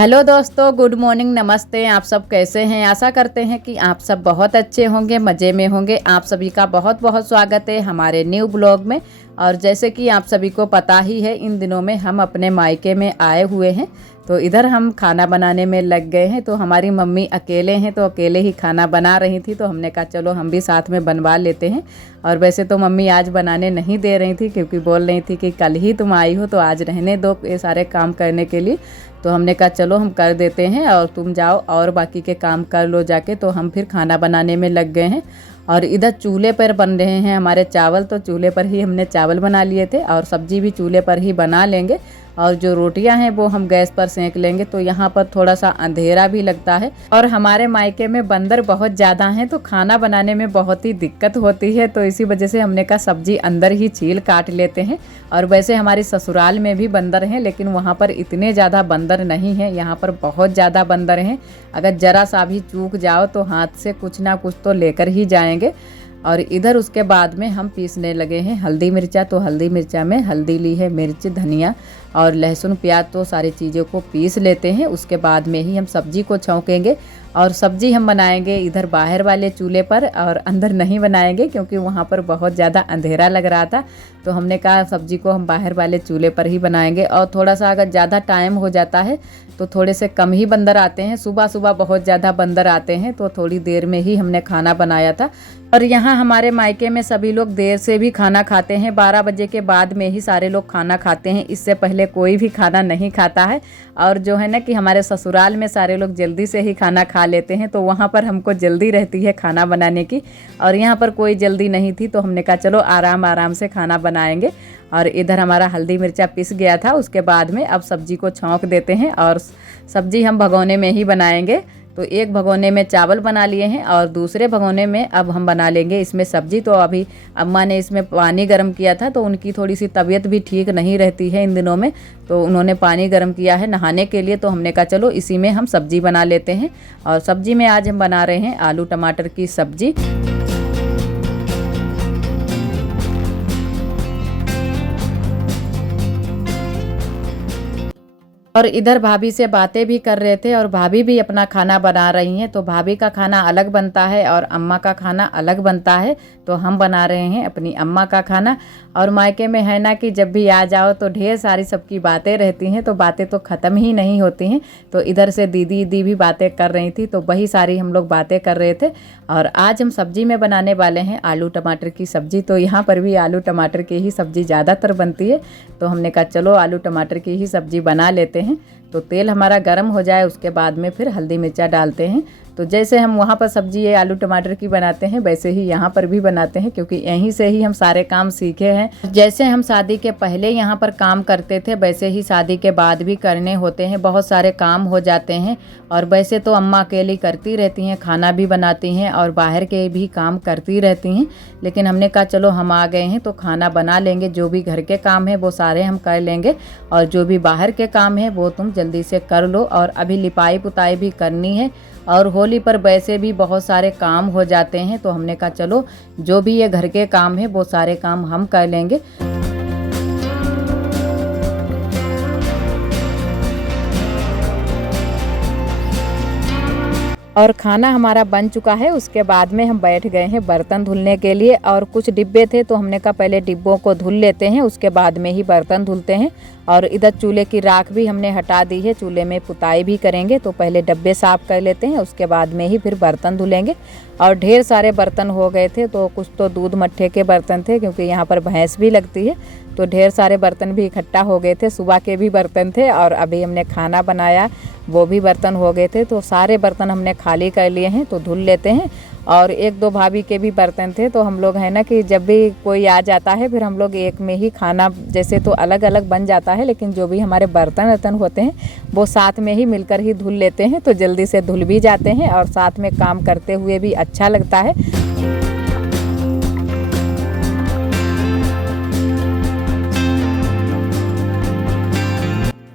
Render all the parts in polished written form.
Hello दोस्तों, good morning, नमस्ते। आप सब कैसे हैं? आशा करते हैं कि आप सब बहुत अच्छे होंगे, मज़े में होंगे। आप सभी का बहुत बहुत स्वागत है हमारे न्यू ब्लॉग में। और जैसे कि आप सभी को पता ही है, इन दिनों में हम अपने मायके में आए हुए हैं, तो इधर हम खाना बनाने में लग गए हैं। तो हमारी मम्मी अकेले हैं, तो अकेले ही खाना बना रही थी, तो हमने कहा चलो हम भी साथ में बनवा लेते हैं। और वैसे तो मम्मी आज बनाने नहीं दे रही थी, क्योंकि बोल रही थी कि कल ही तुम आई हो तो आज रहने दो ये सारे काम करने के लिए। तो हमने कहा चलो हम कर देते हैं और तुम जाओ और बाकी के काम कर लो जाके। तो हम फिर खाना बनाने में लग गए हैं। और इधर चूल्हे पर बन रहे हैं हमारे चावल, तो चूल्हे पर ही हमने चावल बना लिए थे और सब्जी भी चूल्हे पर ही बना लेंगे। और जो रोटियां हैं वो हम गैस पर सेंक लेंगे। तो यहाँ पर थोड़ा सा अंधेरा भी लगता है और हमारे मायके में बंदर बहुत ज़्यादा हैं, तो खाना बनाने में बहुत ही दिक्कत होती है। तो इसी वजह से हमने कहा सब्जी अंदर ही छील काट लेते हैं। और वैसे हमारी ससुराल में भी बंदर हैं, लेकिन वहाँ पर इतने ज़्यादा बंदर नहीं हैं, यहाँ पर बहुत ज़्यादा बंदर हैं। अगर ज़रा सा भी चूक जाओ तो हाथ से कुछ ना कुछ तो लेकर ही जाएंगे। और इधर उसके बाद में हम पीसने लगे हैं हल्दी मिर्चा। तो हल्दी मिर्चा में हल्दी ली है, मिर्च, धनिया और लहसुन, प्याज, तो सारी चीज़ों को पीस लेते हैं। उसके बाद में ही हम सब्जी को छौंकेंगे। और सब्जी हम बनाएंगे इधर बाहर वाले चूल्हे पर, और अंदर नहीं बनाएंगे क्योंकि वहाँ पर बहुत ज़्यादा अंधेरा लग रहा था। तो हमने कहा सब्जी को हम बाहर वाले चूल्हे पर ही बनाएंगे। और थोड़ा सा अगर ज़्यादा टाइम हो जाता है तो थोड़े से कम ही बंदर आते हैं। सुबह सुबह बहुत ज़्यादा बंदर आते हैं, तो थोड़ी देर में ही हमने खाना बनाया था। और यहाँ हमारे मायके में सभी लोग देर से भी खाना खाते हैं, 12 बजे के बाद में ही सारे लोग खाना खाते हैं। इससे पहले कोई भी खाना नहीं खाता है। और जो है ना कि हमारे ससुराल में सारे लोग जल्दी से ही खाना खा लेते हैं, तो वहाँ पर हमको जल्दी रहती है खाना बनाने की। और यहाँ पर कोई जल्दी नहीं थी, तो हमने कहा चलो आराम आराम से खाना बनाएंगे। और इधर हमारा हल्दी मिर्चा पिस गया था। उसके बाद में अब सब्जी को छौंक देते हैं। और सब्जी हम भगोने में ही बनाएंगे। तो एक भगोने में चावल बना लिए हैं और दूसरे भगोने में अब हम बना लेंगे इसमें सब्जी। तो अभी अम्मा ने इसमें पानी गर्म किया था, तो उनकी थोड़ी सी तबीयत भी ठीक नहीं रहती है इन दिनों में, तो उन्होंने पानी गर्म किया है नहाने के लिए। तो हमने कहा चलो इसी में हम सब्जी बना लेते हैं। और सब्जी में आज हम बना रहे हैं आलू टमाटर की सब्जी। और इधर भाभी से बातें भी कर रहे थे और भाभी भी अपना खाना बना रही हैं। तो भाभी का खाना अलग बनता है और अम्मा का खाना अलग बनता है। तो हम बना रहे हैं अपनी अम्मा का खाना। और मायके में है ना कि जब भी आ जाओ तो ढेर सारी सबकी बातें रहती हैं, तो बातें तो ख़त्म ही नहीं होती हैं। तो इधर से दीदी दी भी बातें कर रही थी, तो वही सारी हम लोग बातें कर रहे थे। और आज हम सब्जी में बनाने वाले हैं आलू टमाटर की सब्जी। तो यहाँ पर भी आलू टमाटर की ही सब्जी ज़्यादातर बनती है, तो हमने कहा चलो आलू टमाटर की ही सब्जी बना लेते हैं। तो तेल हमारा गर्म हो जाए, उसके बाद में फिर हल्दी मिर्चा डालते हैं। तो जैसे हम वहाँ पर सब्जी ये आलू टमाटर की बनाते हैं, वैसे ही यहाँ पर भी बनाते हैं, क्योंकि यहीं से ही हम सारे काम सीखे हैं। जैसे हम शादी के पहले यहाँ पर काम करते थे, वैसे ही शादी के बाद भी करने होते हैं। बहुत सारे काम हो जाते हैं। और वैसे तो अम्मा अकेली करती रहती हैं, खाना भी बनाती हैं और बाहर के भी काम करती रहती हैं। लेकिन हमने कहा चलो हम आ गए हैं तो खाना बना लेंगे। जो भी घर के काम है वो सारे हम कर लेंगे, और जो भी बाहर के काम है वो तुम जल्दी से कर लो। और अभी लिपाई पुताई भी करनी है, और होली पर वैसे भी बहुत सारे काम हो जाते हैं। तो हमने कहा चलो जो भी ये घर के काम है वो सारे काम हम कर लेंगे। और खाना हमारा बन चुका है। उसके बाद में हम बैठ गए हैं बर्तन धुलने के लिए। और कुछ डिब्बे थे, तो हमने कहा पहले डिब्बों को धुल लेते हैं, उसके बाद में ही बर्तन धुलते हैं। और इधर चूल्हे की राख भी हमने हटा दी है, चूल्हे में पुताई भी करेंगे। तो पहले डब्बे साफ़ कर लेते हैं, उसके बाद में ही फिर बर्तन धुलेंगे। और ढेर सारे बर्तन हो गए थे, तो कुछ तो दूध मट्ठे के बर्तन थे, क्योंकि यहाँ पर भैंस भी लगती है। तो ढेर सारे बर्तन भी इकट्ठा हो गए थे, सुबह के भी बर्तन थे और अभी हमने खाना बनाया वो भी बर्तन हो गए थे। तो सारे बर्तन हमने खाली कर लिए हैं, तो धुल लेते हैं। और एक दो भाभी के भी बर्तन थे, तो हम लोग है ना कि जब भी कोई आ जाता है फिर हम लोग एक में ही खाना, जैसे तो अलग अलग बन जाता है, लेकिन जो भी हमारे बर्तन वर्तन होते हैं वो साथ में ही मिलकर ही धुल लेते हैं। तो जल्दी से धुल भी जाते हैं और साथ में काम करते हुए भी अच्छा लगता है।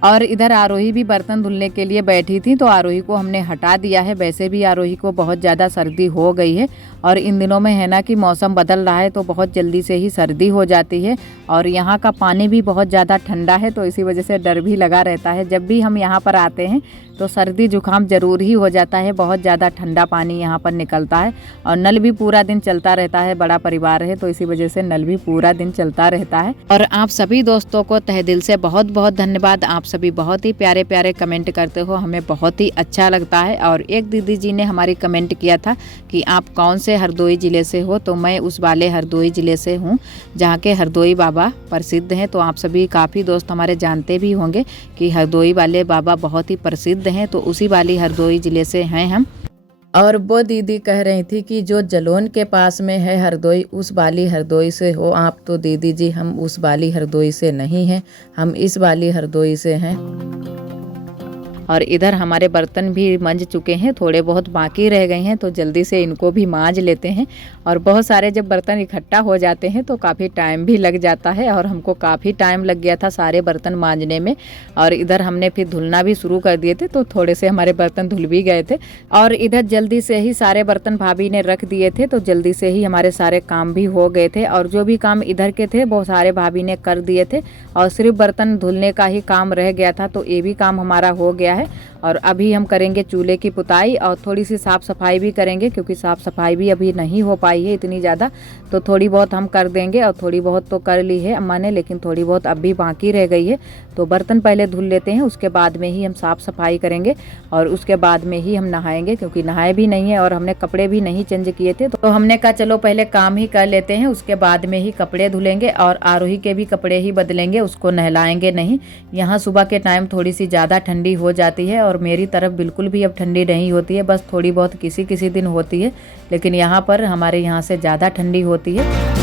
और इधर आरोही भी बर्तन धुलने के लिए बैठी थी, तो आरोही को हमने हटा दिया है। वैसे भी आरोही को बहुत ज़्यादा सर्दी हो गई है और इन दिनों में है ना कि मौसम बदल रहा है तो बहुत जल्दी से ही सर्दी हो जाती है। और यहाँ का पानी भी बहुत ज़्यादा ठंडा है, तो इसी वजह से डर भी लगा रहता है। जब भी हम यहाँ पर आते हैं तो सर्दी जुकाम ज़रूर ही हो जाता है। बहुत ज़्यादा ठंडा पानी यहाँ पर निकलता है और नल भी पूरा दिन चलता रहता है। बड़ा परिवार है तो इसी वजह से नल भी पूरा दिन चलता रहता है। और आप सभी दोस्तों को तहे दिल से बहुत बहुत धन्यवाद। आप सभी बहुत ही प्यारे प्यारे कमेंट करते हो, हमें बहुत ही अच्छा लगता है। और एक दीदी जी ने हमारी कमेंट किया था कि आप कौन से हरदोई ज़िले से हो, तो मैं उस वाले हरदोई ज़िले से हूँ जहाँ के हरदोई बाबा प्रसिद्ध हैं। तो आप सभी काफ़ी दोस्त हमारे जानते भी होंगे कि हरदोई वाले बाबा बहुत ही प्रसिद्ध हैं, तो उसी वाली हरदोई ज़िले से हैं हम। और वो दीदी कह रही थी कि जो जलोन के पास में है हरदोई, उस वाली हरदोई से हो आप। तो दीदी जी हम उस वाली हरदोई से नहीं हैं, हम इस वाली हरदोई से हैं। और इधर हमारे बर्तन भी मंज चुके हैं, थोड़े बहुत बाकी रह गए हैं तो जल्दी से इनको भी मांज लेते हैं। और बहुत सारे जब बर्तन इकट्ठा हो जाते हैं तो काफ़ी टाइम भी लग जाता है और हमको काफ़ी टाइम लग गया था सारे बर्तन मांजने में। और इधर हमने फिर धुलना भी शुरू कर दिए थे तो थोड़े से हमारे बर्तन धुल भी गए थे। और इधर जल्दी से ही सारे बर्तन भाभी ने रख दिए थे तो जल्दी से ही हमारे सारे काम भी हो गए थे। और जो भी काम इधर के थे वो सारे भाभी ने कर दिए थे और सिर्फ बर्तन धुलने का ही काम रह गया था, तो ये भी काम हमारा हो गया है। और अभी हम करेंगे चूल्हे की पुताई और थोड़ी सी साफ़ सफाई भी करेंगे, क्योंकि साफ़ सफाई भी अभी नहीं हो पाई है इतनी ज़्यादा, तो थोड़ी बहुत हम कर देंगे। और थोड़ी बहुत तो कर ली है अम्मा ने, लेकिन थोड़ी बहुत अब भी बाकी रह गई है। तो बर्तन पहले धुल लेते हैं, उसके बाद में ही हम साफ़ सफाई करेंगे और उसके बाद में ही हम नहाएंगे, क्योंकि नहाए भी नहीं है और हमने कपड़े भी नहीं चेंज किए थे। तो हमने कहा चलो पहले काम ही कर लेते हैं, उसके बाद में ही कपड़े धुलेंगे। और आरोही के भी कपड़े ही बदलेंगे, उसको नहलाएंगे नहीं। यहाँ सुबह के टाइम थोड़ी सी ज़्यादा ठंडी हो जाती है और मेरी तरफ बिल्कुल भी अब ठंडी नहीं होती है, बस थोड़ी बहुत किसी किसी दिन होती है, लेकिन यहाँ पर हमारे यहाँ से ज़्यादा ठंडी होती है।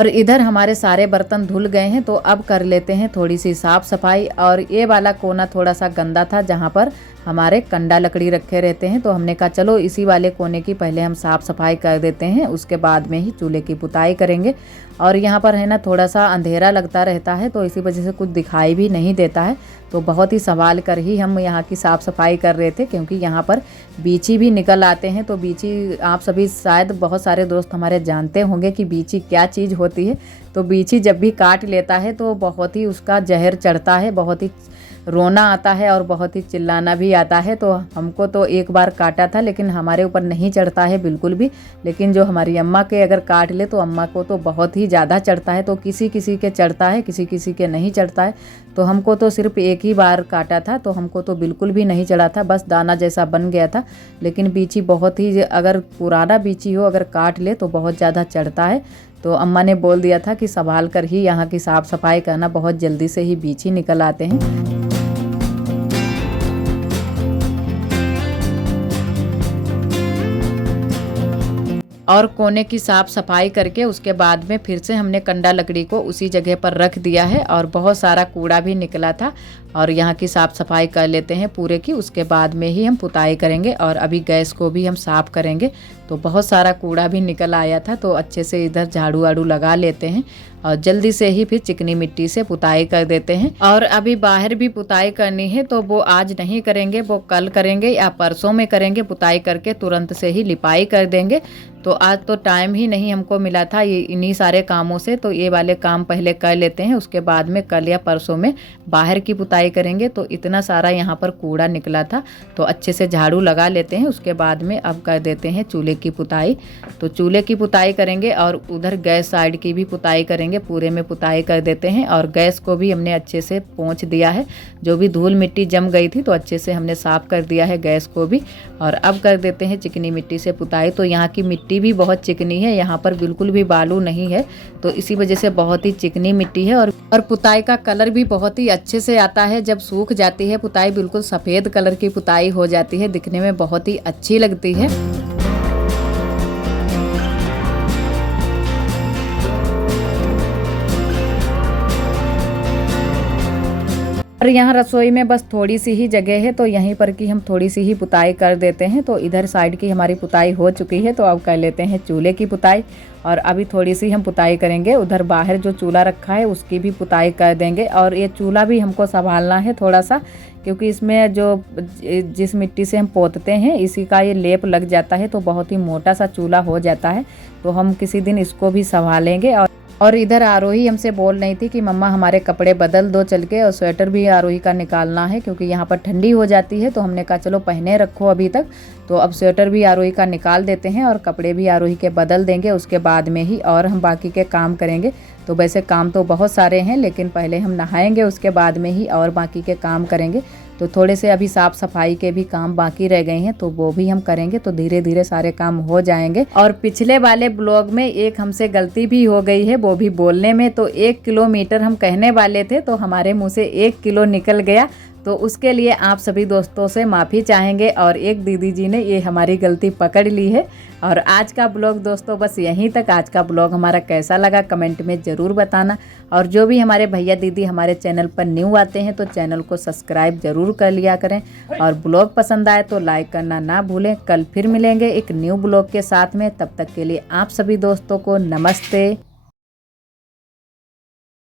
और इधर हमारे सारे बर्तन धुल गए हैं, तो अब कर लेते हैं थोड़ी सी साफ़ सफाई। और ये वाला कोना थोड़ा सा गंदा था जहाँ पर हमारे कंडा लकड़ी रखे रहते हैं, तो हमने कहा चलो इसी वाले कोने की पहले हम साफ़ सफाई कर देते हैं, उसके बाद में ही चूल्हे की पुताई करेंगे। और यहाँ पर है ना थोड़ा सा अंधेरा लगता रहता है, तो इसी वजह से कुछ दिखाई भी नहीं देता है। तो बहुत ही संभाल कर ही हम यहाँ की साफ़ सफाई कर रहे थे, क्योंकि यहाँ पर बीची भी निकल आते हैं। तो बीची आप सभी शायद बहुत सारे दोस्त हमारे जानते होंगे कि बीची क्या चीज़ होती है। तो बीची जब भी काट लेता है तो बहुत ही उसका जहर चढ़ता है, बहुत ही रोना आता है और बहुत ही चिल्लाना भी आता है। तो हमको तो एक बार काटा था, लेकिन हमारे ऊपर नहीं चढ़ता है बिल्कुल भी। लेकिन जो हमारी अम्मा के अगर काट ले तो अम्मा को तो बहुत ही ज़्यादा चढ़ता है। तो किसी किसी के चढ़ता है, किसी किसी के नहीं चढ़ता है। तो हमको तो सिर्फ एक ही बार काटा था, तो हमको तो बिल्कुल भी नहीं चढ़ा था, बस दाना जैसा बन गया था। लेकिन बीची बहुत ही, अगर पुराना बीची हो अगर काट ले तो बहुत ज़्यादा चढ़ता है। तो अम्मा ने बोल दिया था कि संभाल कर ही यहाँ की साफ़ सफाई करना, बहुत जल्दी से ही बीची निकल आते हैं। और कोने की साफ़ सफाई करके उसके बाद में फिर से हमने कंडा लकड़ी को उसी जगह पर रख दिया है। और बहुत सारा कूड़ा भी निकला था और यहाँ की साफ़ सफाई कर लेते हैं पूरे की, उसके बाद में ही हम पुताई करेंगे। और अभी गैस को भी हम साफ़ करेंगे। तो बहुत सारा कूड़ा भी निकल आया था, तो अच्छे से इधर झाड़ू वाड़ू लगा लेते हैं और जल्दी से ही फिर चिकनी मिट्टी से पुताई कर देते हैं। और अभी बाहर भी पुताई करनी है, तो वो आज नहीं करेंगे, वो कल करेंगे या परसों में करेंगे। पुताई करके तुरंत से ही लिपाई कर देंगे। तो आज तो टाइम ही नहीं हमको मिला था ये इन्हीं सारे कामों से, तो ये वाले काम पहले कर लेते हैं, उसके बाद में कल या परसों में बाहर की पुताई करेंगे। तो इतना सारा यहाँ पर कूड़ा निकला था, तो अच्छे से झाड़ू लगा लेते हैं। उसके बाद में अब कर देते हैं चूल्हे की पुताई। तो चूल्हे की पुताई करेंगे और उधर गैस साइड की भी पुताई करेंगे, पूरे में पुताई कर देते हैं। और गैस को भी हमने अच्छे से पोंछ दिया है, जो भी धूल मिट्टी जम गई थी तो अच्छे से हमने साफ़ कर दिया है गैस को भी। और अब कर देते हैं चिकनी मिट्टी से पुताई। तो यहाँ की मिट्टी भी बहुत चिकनी है, यहाँ पर बिल्कुल भी बालू नहीं है, तो इसी वजह से बहुत ही चिकनी मिट्टी है। और पुताई का कलर भी बहुत ही अच्छे से आता है। जब सूख जाती है पुताई, बिल्कुल सफ़ेद कलर की पुताई हो जाती है, दिखने में बहुत ही अच्छी लगती है। और यहाँ रसोई में बस थोड़ी सी ही जगह है, तो यहीं पर कि हम थोड़ी सी ही पुताई कर देते हैं। तो इधर साइड की हमारी पुताई हो चुकी है, तो अब कर लेते हैं चूल्हे की पुताई। और अभी थोड़ी सी हम पुताई करेंगे, उधर बाहर जो चूल्हा रखा है उसकी भी पुताई कर देंगे। और ये चूल्हा भी हमको संभालना है थोड़ा सा, क्योंकि इसमें जो जिस मिट्टी से हम पोतते हैं इसी का ये लेप लग जाता है, तो बहुत ही मोटा सा चूल्हा हो जाता है। तो हम किसी दिन इसको भी संभालेंगे। और इधर आरोही हमसे बोल रही थी कि मम्मा हमारे कपड़े बदल दो चल के, और स्वेटर भी आरोही का निकालना है क्योंकि यहाँ पर ठंडी हो जाती है। तो हमने कहा चलो पहने रखो अभी तक। तो अब स्वेटर भी आरोही का निकाल देते हैं और कपड़े भी आरोही के बदल देंगे, उसके बाद में ही और हम बाकी के काम करेंगे। तो वैसे काम तो बहुत सारे हैं, लेकिन पहले हम नहाएंगे, उसके बाद में ही और बाकी के काम करेंगे। तो थोड़े से अभी साफ़ सफाई के भी काम बाकी रह गए हैं, तो वो भी हम करेंगे। तो धीरे धीरे सारे काम हो जाएंगे। और पिछले वाले ब्लॉग में एक हमसे गलती भी हो गई है, वो भी बोलने में। तो 1 किलोमीटर हम कहने वाले थे, तो हमारे मुँह से 1 किलो निकल गया। तो उसके लिए आप सभी दोस्तों से माफ़ी चाहेंगे। और एक दीदी जी ने ये हमारी गलती पकड़ ली है। और आज का ब्लॉग दोस्तों बस यहीं तक। आज का ब्लॉग हमारा कैसा लगा कमेंट में ज़रूर बताना। और जो भी हमारे भैया दीदी हमारे चैनल पर न्यू आते हैं तो चैनल को सब्सक्राइब ज़रूर कर लिया करें। और ब्लॉग पसंद आए तो लाइक करना ना भूलें। कल फिर मिलेंगे एक न्यू ब्लॉग के साथ में, तब तक के लिए आप सभी दोस्तों को नमस्ते।